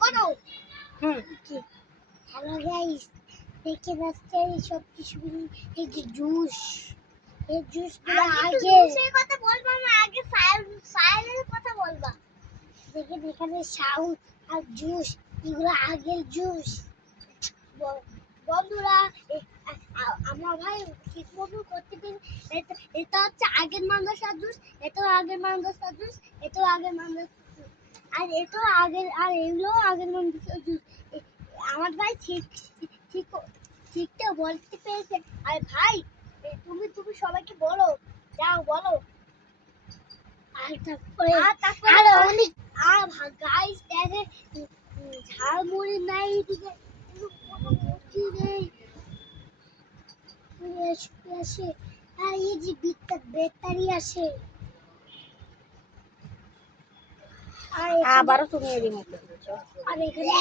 করো hello guys দেখে যাচ্ছে এই সব কিছু এই যে জুস এই জুস গুলো আগে সেই কথা বলবা না আগে ফাইলের কথা বলবা দেখে এখানে সাউথ আর জুস এগুলো আগের জুস বন্ধুরা আমার ভাই ঠিক মতো করতে পারি এটা হচ্ছে আগের মাদ্রাসার জুস এটাও আগের মাদ্রাসার জুস এটাও আগের মাদ্রাসার জুস আর এটাও আগের আর এগুলো আগের মাদ্রাসার জুস আমার ভাই ঠিক ঠিক ঠিকটা বলতে পেরেছে আর ভাই তুমি তুমি সবাইকে বলো যাও বলো আর তারপরে অনেক আর গাইস দেখে ঝালমুড়ি নাই এদিকে কোনো মুড়ি নেই আসে আর এই যে বেতারি আসে আর আবারও তুমি রিমোট আর এখানে